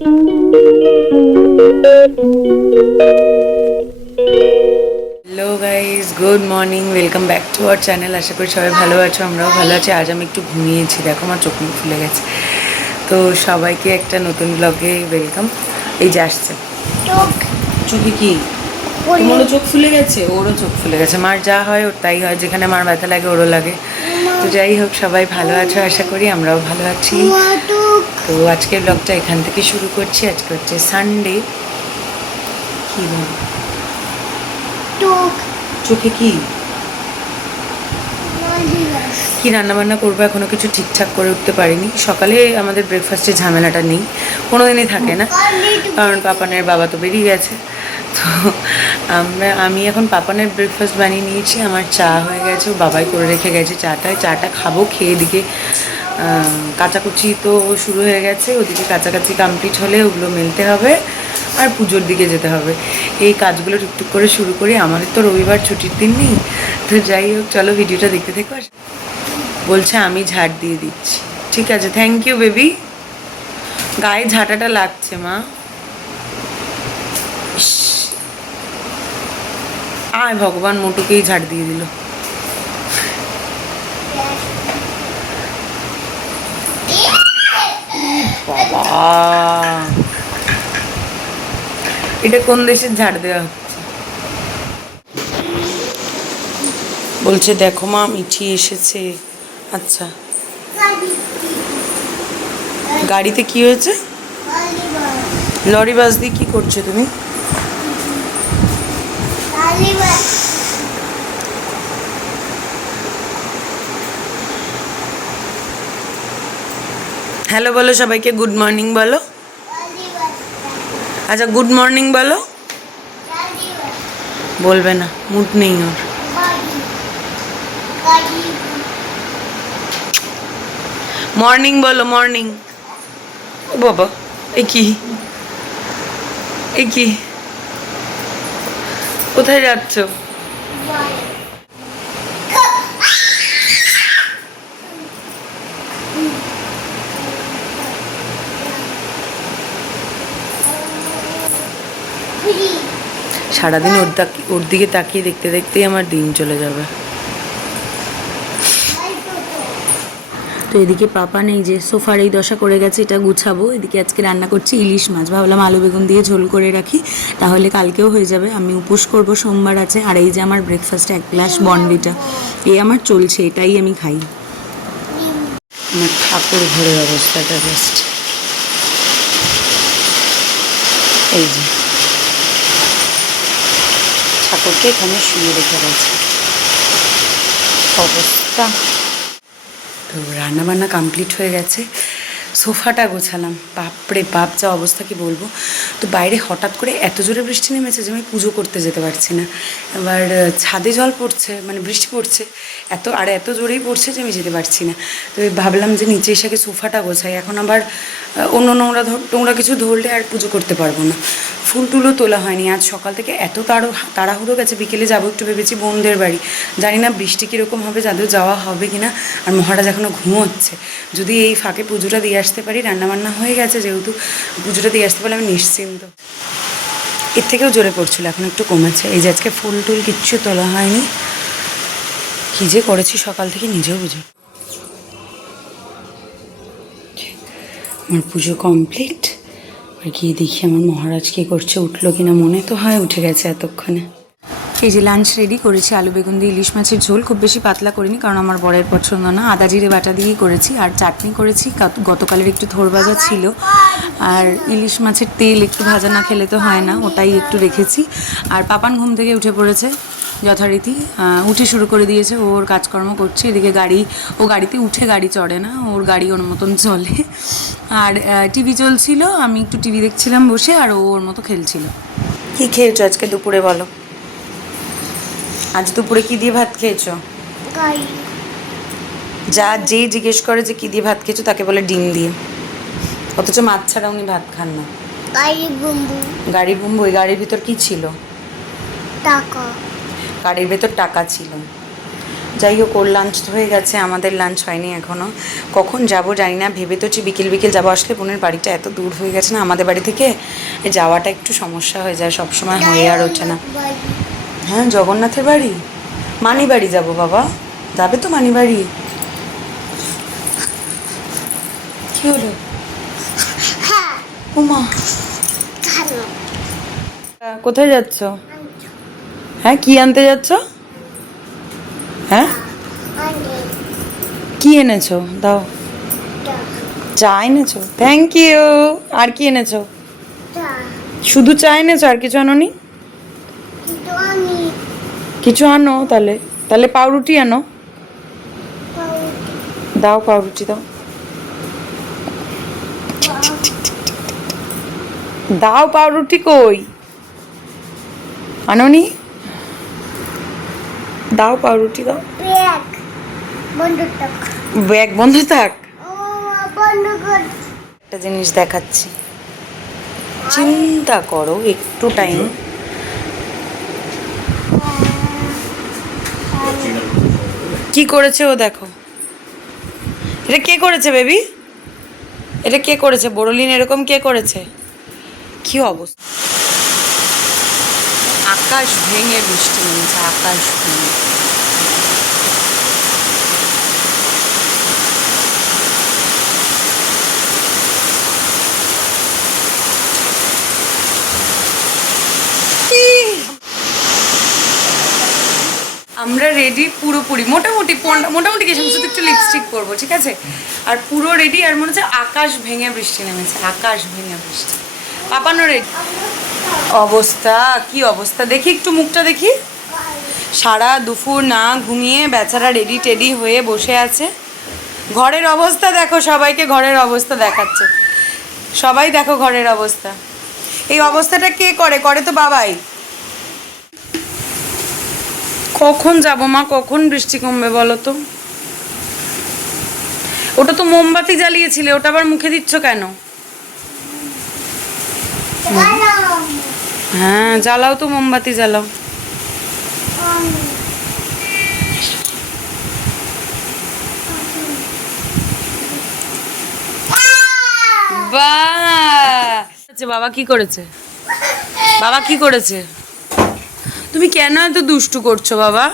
Hello guys, good morning, welcome back to our channel. আশা করি সবাই ভালো আছো, আমরাও ভালো আছি। আজ আমি একটু ঘুমিয়েছি, দেখো আমার চোখ মুখ ফুলে গেছে। তো সবাইকে একটা নতুন ব্লগে ওয়েলকাম। এই যে আসছে চোখে কি তোমারও চোখ ফুলে গেছে, ওরও চোখ ফুলে গেছে। মার যা হয় ওর তাই হয়, যেখানে মার ব্যথা লাগে ওরও লাগে। তো যাই হোক, সবাই ভালো আছো আশা করি, আমরাও ভালো আছি। তো আজকের ব্লগটা এখান থেকে শুরু করছি। আজকে হচ্ছে সানডে। কি বল, চোখে কি কি রান্নাবান্না করবো এখনো কিছু ঠিকঠাক করে উঠতে পারিনি। সকালে আমাদের ব্রেকফাস্টের ঝামেলাটা নেই, কোনো দিনই থাকে না, কারণ পাপানের বাবা তো বেরিয়ে গেছে। তো আমি এখন পাপানের ব্রেকফাস্ট বানিয়ে নিয়েছি, আমার চা হয়ে গেছে, ও বাবাই করে রেখে গেছে চাটা খাবো। খেয়ে দিকে কাচাকুচি তো শুরু হয়ে গেছে, ওদিকে কাচাকাচি কমপ্লিট হলে ওগুলো মেলতে হবে আর পুজোর দিকে যেতে হবে। এই কাজগুলো টুকটুক করে শুরু করি। আমাদের তো রবিবার ছুটির দিন নেই। তো যাই হোক, চলো ভিডিওটা দেখতে থেকো। বলছে আমি ঝাড় দিয়ে দিচ্ছি, ঠিক আছে, থ্যাংক ইউ বেবি। গায়ে ঝাঁটাটা লাগছে মা। আয় ভগবান, মোটুকেই ঝাড় দিয়ে দিল। বাবা, এটা কোন দেশের ঝাড় দেওয়া হচ্ছে? বলছে দেখো মা, মিঠি এসেছে। আচ্ছা, গাড়িতে কি হয়েছে? লরি বাস দিয়ে কি করছো তুমি? হ্যালো বলো সবাইকে, গুড মর্নিং বলো। আচ্ছা, গুড মর্নিং বলো। বলবে না, মুড নেই ওর। মর্নিং বলো, মর্নিং। ও বাবা, এ কি এ কি, কোথায় যাচ্ছ? সারাদিন ওর দিকে তাকিয়ে দেখতে দেখতেই আমার দিন চলে যাবে। তো এদিকে পাপা নেই, যে সোফার এই দশা করে গেছে, এটা গুছাবো। এদিকে আজকে রান্না করছি ইলিশ মাছ, ভাবলাম আলু বেগুন দিয়ে ঝোল করে রাখি, তাহলে কালকেও হয়ে যাবে। আমি উপোস করব, সোমবার আছে। আর এই যে আমার ব্রেকফাস্টে 1 গ্লাস বর্নভিটা, এই আমার চলছে, এটাই আমি খাই। আমার ঠাকুর ঘরের অবস্থাটা জাস্ট এই যে, ঠাকুরকে এখানে শুয়ে রেখে গেছে অবস্থা। তো রান্নাবান্না কমপ্লিট হয়ে গেছে, সোফাটা গোছালাম, বাপরে বাপ যা অবস্থা কি বলবো। তো বাইরে হঠাৎ করে এত জোরে বৃষ্টি নেমেছে যে আমি পুজো করতে যেতে পারছি না। এবার ছাদে জল পড়ছে, মানে বৃষ্টি পড়ছে এত জোরেই পড়ছে যে আমি যেতে পারছি না। তো ভাবলাম যে নিচে এসে সোফাটা গোছাই, এখন আবার অন্য নোংরা কিছু ধরলে আর পুজো করতে পারবো না। ফুল টুলও তোলা হয়নি, আজ সকাল থেকে এত তাড়াহুড়ো গেছে। বিকেলে যাবো একটু ভেবেছি বোনদের বাড়ি, জানি না বৃষ্টি কীরকম হবে, যাদের যাওয়া হবে কি না। আর মহারাজ এখনও ঘুমোচ্ছে, যদি এই ফাঁকে পুজোটা দিয়ে আসতে পারি। রান্নাবান্না হয়ে গেছে যেহেতু, পুজোটা দিয়ে আসতে পারলে আমি নিশ্চিন্ত। এর থেকেও জোরে পড়ছিল, এখন একটু কমেছে। এই যে আজকে ফুল টুল কিচ্ছু তোলা হয়নি, কী যে করেছি সকাল থেকে নিজেও বুঝি। আমার পুজো কমপ্লিট, আর গিয়ে দেখি আমার মহারাজ কী করছে, উঠলো কিনা, মনে তো হয় উঠে গেছে এতক্ষণে। এই যে লাঞ্চ রেডি করেছি, আলু বেগুন দিয়ে ইলিশ মাছের ঝোল, খুব বেশি পাতলা করিনি কারণ আমার বরের পছন্দ না। আদা জিরে বাটা দিয়েই করেছি, আর চাটনি করেছি, গতকালের একটু থোর ভাজা ছিল, আর ইলিশ মাছের তেল একটু ভাজা না খেলে তো হয় না, ওটাই একটু রেখেছি। আর পাপান ঘুম থেকে উঠে পড়েছে যথারীতি, উঠে শুরু করে দিয়েছে, ওর কাজকর্ম করছে। এদিকে ও গাড়িতে উঠে গাড়ি চড়ে না, ওর গাড়ি ওর মতন চলে। আর টিভি চলছিল, আমি একটু টিভি দেখছিলাম বসে, আর ও ওর মতো খেলছিল। কী খেয়েছো আজকে দুপুরে বলো? আজ দুপুরে কী দিয়ে ভাত খেয়েছো? যে জিজ্ঞেস করে যে কী দিয়ে ভাত খেয়েছো তাকে বলে ডিম দিয়ে, অথচ মাছ ছাড়া উনি ভাত খান না। গাড়ি বুম্বু। ওই গাড়ির ভিতর কি ছিল? টাকা। গাড়ির ভেতর টাকা ছিল। যাই হোক, ওর লাঞ্চ হয়ে গেছে, আমাদের লাঞ্চ হয়নি এখনও। কখন যাব জানি না, ভেবে তো বিকেল বিকেল যাবো। আসলে বোনের বাড়িটা এত দূর হয়ে গেছে না আমাদের বাড়ি থেকে, যাওয়াটা একটু সমস্যা হয়ে যায়, সবসময় হয়ে আর ওঠে না। হ্যাঁ, জগন্নাথের বাড়ি, মানি বাড়ি যাবো বাবা। যাবে তো মানি বাড়ি? কি হলো? উমা, কোথায় যাচ্ছ? হ্যাঁ, কি আনতে যাচ্ছ? হ্যাঁ, কি এনেছো? দাও। চা এনেছো? Thank you. আর কি এনেছো? শুধু চা এনেছো, আর কিছু আনোনি? কিছু আনো তাহলে। তাহলে পাউরুটি আনো। দাও, পাউরুটি দাও। দাও, পাউরুটি কই? আনোনি? দাও, পাউরুটি দাও। ব্যাগ বন্ধ থাক। একটা জিনিস দেখাচ্ছি, চিন্তা করো একটু টাইম। কি করেছে ও দেখো। এটা কে করেছে বেবি? এটা কে করেছে? বোরোলিন এরকম কে করেছে? কি অবস্থা! আকাশ ভেঙে বৃষ্টি নেমেছে, আকাশ ভেঙে। আমরা রেডি পুরোপুরি, মোটামুটি মোটামুটি কিছু, শুধু একটু লিপস্টিক পরবো, ঠিক আছে? আর পুরো রেডি। আর মনে হচ্ছে আকাশ ভেঙে বৃষ্টি নেমেছে, আকাশ ভেঙে বৃষ্টি। পাপানো রেডি। অবস্থা কি অবস্থা, দেখি একটু মুখটা দেখি। সারা দুপুর না ঘুমিয়ে বেচারা রেডি টেডি হয়ে বসে আছে। ঘরের অবস্থা দেখো, সবাইকে ঘরের অবস্থা দেখাচ্ছে। সবাই দেখো ঘরের অবস্থা। এই অবস্থাটা কে করে? করে তো বাবাই। কখন যাব মা, কখন বৃষ্টি কমবে বলো তো? ওটা তো মোমবাতি জ্বালিয়েছিলে, ওটা আবার মুখে দিচ্ছ কেন? হ্যাঁ, জ্বালাও তো, মোমবাতি জ্বালাও। বাবা কি করেছে? বাবা কি করেছে? তুমি কেন এত দুষ্টু করছো বাবা?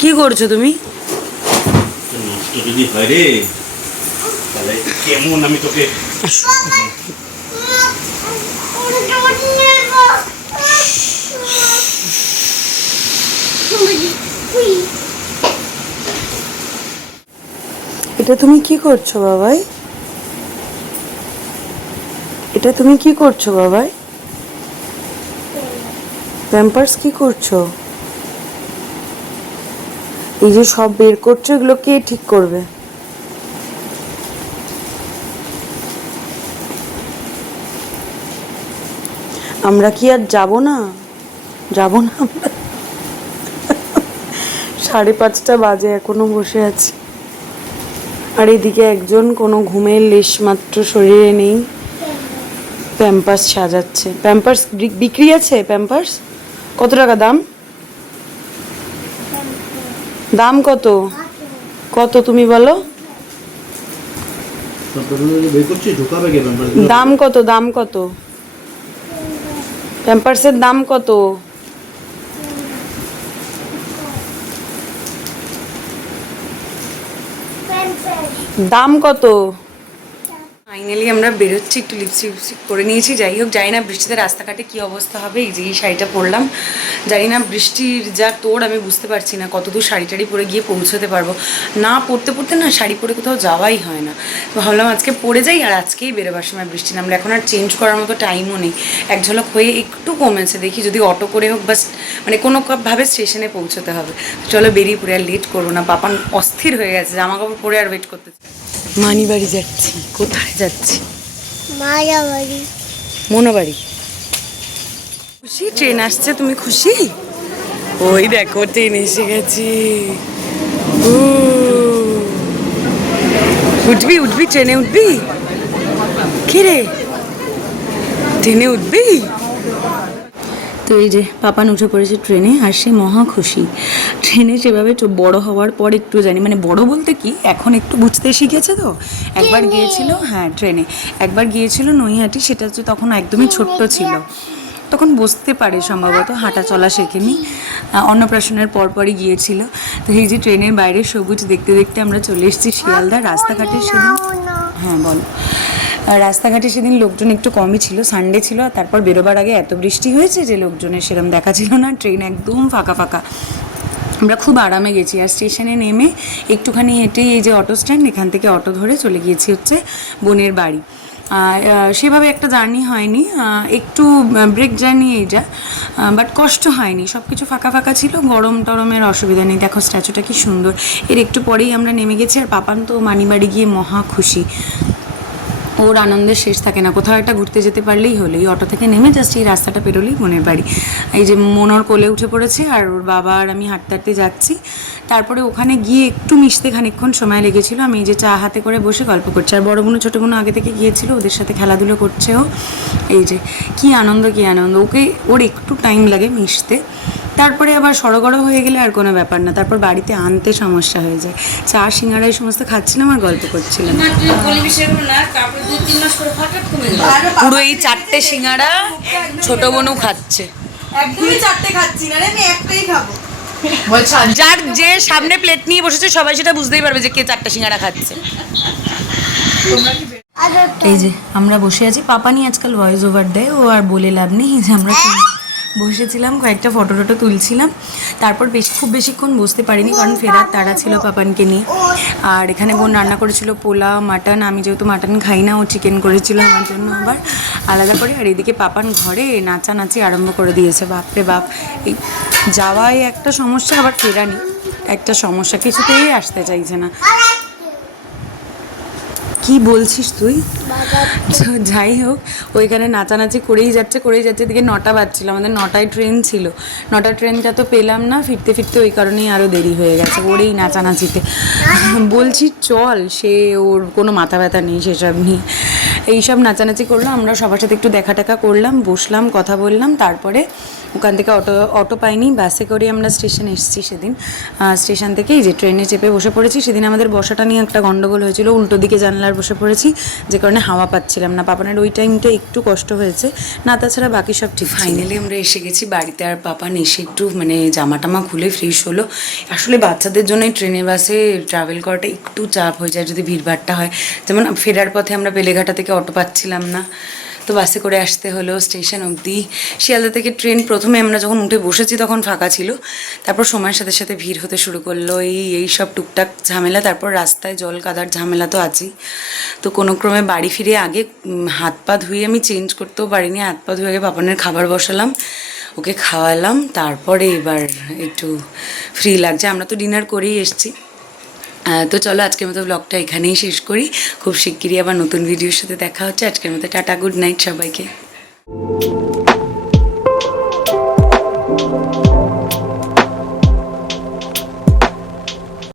কি করছো তুমি? নষ্ট যদি হয় রে, তাহলে কেমন আমি তোকে। এটা তুমি কি করছো বাবাই? এটা তুমি কি করছো বাবাই? প্যাম্পার্স কি করছো? এই যে সব বের করছো, এগুলো কে ঠিক করবে? আমরা কি আর যাব না? যাব না আমরা? 5:30 বাজে, এখনো বসে আছি। আর এদিকে একজন কোনো ঘুমের লেশ মাত্র শরীরে নেই, প্যাম্পার্স সাজাচ্ছে। প্যাম্পার্স বিক্রি আছে? প্যাম্পার্স কত টাকা দাম? দাম কত? কত তুমি বলো? দাম কত? দাম কত? প্যাম্পার্সের দাম কত? দাম কত? ফাইনালি আমরা বেরোচ্ছি, একটু লিপস্টিক করে নিয়েছি। যাই হোক, জানি না বৃষ্টিতে রাস্তাঘাটে কী অবস্থা হবে। এই যে এই শাড়িটা পরলাম, জানি না বৃষ্টির যা তোড়, আমি বুঝতে পারছি না কতদূর শাড়ি টাড়ি পরে গিয়ে পৌঁছতে পারবো। না পরতে পরতে না শাড়ি পরে কোথাও যাওয়াই হয় না। ভাবলাম আজকে পরে যাই, আর আজকেই বেরোবার সময় বৃষ্টি নামলে। এখন আর চেঞ্জ করার মতো টাইমও নেই। এক ঝলক হয়ে একটু কমেছে, দেখি যদি অটো করে হোক, বাস মানে কোনোভাবে স্টেশনে পৌঁছতে হবে। চলো বেরিয়ে পড়ে, আর লেট করবো না। পাপান অস্থির হয়ে গেছে, জামা কাপড় পরে আর ওয়েট করতে। মানি বাড়ি যাচ্ছি। কোথায় যাচ্ছি? মায়াবাড়ি। মনোবাড়ি। খুশি ট্রেন আসছে? তুমি খুশি? ওই দেখো ট্রেন এসে গেছি। উঠবি উঠবি, ট্রেনে উঠবি? কে রে, ট্রেনে উঠবি? তো এই যে পাপান উঠে পড়েছে ট্রেনে, আর সে মহা খুশি। ট্রেনে সেভাবে বড় হওয়ার পর একটু জানি, মানে বড় বলতে কি এখন একটু বুঝতে শিখেছে। তো একবার গিয়েছিল, হ্যাঁ ট্রেনে একবার গিয়েছিল নৈহাটি, সেটা হচ্ছে তখন একদমই ছোট্ট ছিল, তখন বসতে পারে সম্ভবত, হাঁটা চলা শেখেনি। অন্নপ্রাশনের পরপরই গিয়েছিল। তো এই যে ট্রেনের বাইরে সবুজ দেখতে দেখতে আমরা চলে এসেছি শিয়ালদা। রাস্তাঘাটে সেদিন, হ্যাঁ বলো, রাস্তাঘাটে সেদিন লোকজন একটু কমই ছিল, সানডে ছিল, আর তারপর বেরোবার আগে এত বৃষ্টি হয়েছে যে লোকজনের সেরকম দেখা ছিল না, ট্রেন একদম ফাঁকা ফাঁকা। আমরা খুব আরামে গেছি, আর স্টেশনে নেমে একটুখানি হেঁটেই এই যে অটো স্ট্যান্ড, এখান থেকে অটো ধরে চলে গিয়েছি হচ্ছে বোনের বাড়ি। সেভাবে একটা জার্নি হয়নি, একটু ব্রেক জার্নি এইটা, বাট কষ্ট হয়নি, সব কিছু ফাঁকা ফাঁকা ছিল, গরম টরমের অসুবিধা নেই। দেখো স্ট্যাচুটা কি সুন্দর। এর একটু পরেই আমরা নেমে গেছি, আর পাপান তো মানিবাড়ি গিয়ে মহা খুশি, ওর আনন্দের শেষ থাকে না। কোথাও একটা ঘুরতে যেতে পারলেই হলো। এই অটো থেকে নেমে জাস্ট এই রাস্তাটা পেরোলেই বোনের বাড়ি। এই যে মনোর কোলে উঠে পড়েছে, আর ওর বাবা আর আমি হাঁটতে হাঁটতে যাচ্ছি। তারপরে ওখানে গিয়ে একটু মিশতে খানিকক্ষণ সময় লেগেছিল। আমি এই যে চা হাতে করে বসে গল্প করছি, আর বড় বোন ছোটো বোন আগে থেকে গিয়েছিল, ওদের সাথে খেলাধুলো করছেও। এই যে কী আনন্দ, কী আনন্দ। ওর একটু টাইম লাগে মিশতে, তারপরে আবার সড়গড় হয়ে গেলে আর কোনো ব্যাপার না, তারপর বাড়িতে আনতে সমস্যা হয়ে যায়। চা সিঙ্গারা এই সমস্ত খাচ্ছিলাম আর গল্প করছিলাম। পুরো এই 4টে সিঙ্গারা ছোট বোনও খাচ্ছে। একদমই 4টে খাচ্ছি না রে, আমি একটাই খাবো। যার যে সামনে প্লেট নিয়ে বসেছে সবাই সেটা বুঝতেই পারবে যে কে 4টে সিঙ্গারা খাচ্ছে। এই যে আমরা বসে আছি, পাপানি আজকাল ভয়েস ওভার দেয়, ও আর বলে লাভ নেই। যে আমরা বসেছিলাম, কয়েকটা ফটো টটো তুলছিলাম, তারপর খুব বেশিক্ষণ বসতে পারিনি, কারণ ফেরার তাড়া ছিল পাপানকে নিয়ে। আর এখানে বোন রান্না করেছিল পোলা, মাটন, আমি যেহেতু মাটন খাই না, ও চিকেন করেছিল আমার জন্য আবার আলাদা করে। আর এদিকে পাপান ঘরে নাচানাচি আরম্ভ করে দিয়েছে। বাপরে বাপ, এই যাওয়াই একটা সমস্যা, আবার ফেরানি একটা সমস্যা, কিছুতেই আসতে চাইছে না। কি বলছিস তুই? তো যাই হোক, ওইখানে নাচানাচি করেই যাচ্ছে। এদিকে 9টা বাজছিল, আমাদের 9টায় ট্রেন ছিল। 9টার ট্রেনটা তো পেলাম না, ফিরতে ফিরতে ওই কারণেই আরও দেরি হয়ে গেছে ওর এই নাচানাচিতে। বলছি চল, সে ওর কোনো মাথা ব্যথা নেই সেসব নিয়ে। এইসব নাচানাচি করলো, আমরা সবার সাথে একটু দেখা টেকা করলাম, বসলাম, কথা বললাম। তারপরে ওখান থেকে অটো পাইনি, বাসে করে আমরা স্টেশনে এসেছি সেদিন। স্টেশন থেকে এই যে ট্রেনে চেপে বসে পড়েছি। সেদিন আমাদের বসাটা নিয়ে একটা গন্ডগোল হয়েছিল, উল্টো দিকে জানলার বসে পড়েছি, যে কারণে হাওয়া পাচ্ছিলাম না। পাপানের ওই টাইমটা একটু কষ্ট হয়েছে, না তাছাড়া বাকি সব ঠিক। ফাইনালি আমরা এসে গেছি বাড়িতে, আর পাপান এসে একটু মানে জামা টামা খুলে ফ্রেশ হলো। আসলে বাচ্চাদের জন্য ট্রেনে বাসে ট্রাভেল করাটা একটু চাপ হয়ে যায় যদি ভিড়ভাড়টা হয়। যেমন ফেরার পথে আমরা বেলেঘাটা থেকে অটো পাচ্ছিলাম না, তো বাসে করে আসতে হলো স্টেশন অবধি। শিয়ালদা থেকে ট্রেন প্রথমে আমরা যখন উঠে বসেছি তখন ফাঁকা ছিল, তারপর সময়ের সাথে সাথে ভিড় হতে শুরু করলো, এই সব টুকটাক ঝামেলা। তারপর রাস্তায় জল কাদার ঝামেলা তো আছেই। তো কোনো ক্রমে বাড়ি ফিরে আগে হাত পা ধুয়ে, আমি চেঞ্জ করতেও পারিনি, হাত পা ধুয়ে আগে পাপানের খাবার বসালাম, ওকে খাওয়ালাম, তারপরে এবার একটু ফ্রি লাগছে। আমরা তো ডিনার করেই এসেছি। তো চলো আজকের মতো ব্লগটা এখানেই শেষ করি। খুব শিগগিরই আবার নতুন ভিডিওর সাথে দেখা হচ্ছে। আজকের মতো টাটা, গুড নাইট সবাইকে।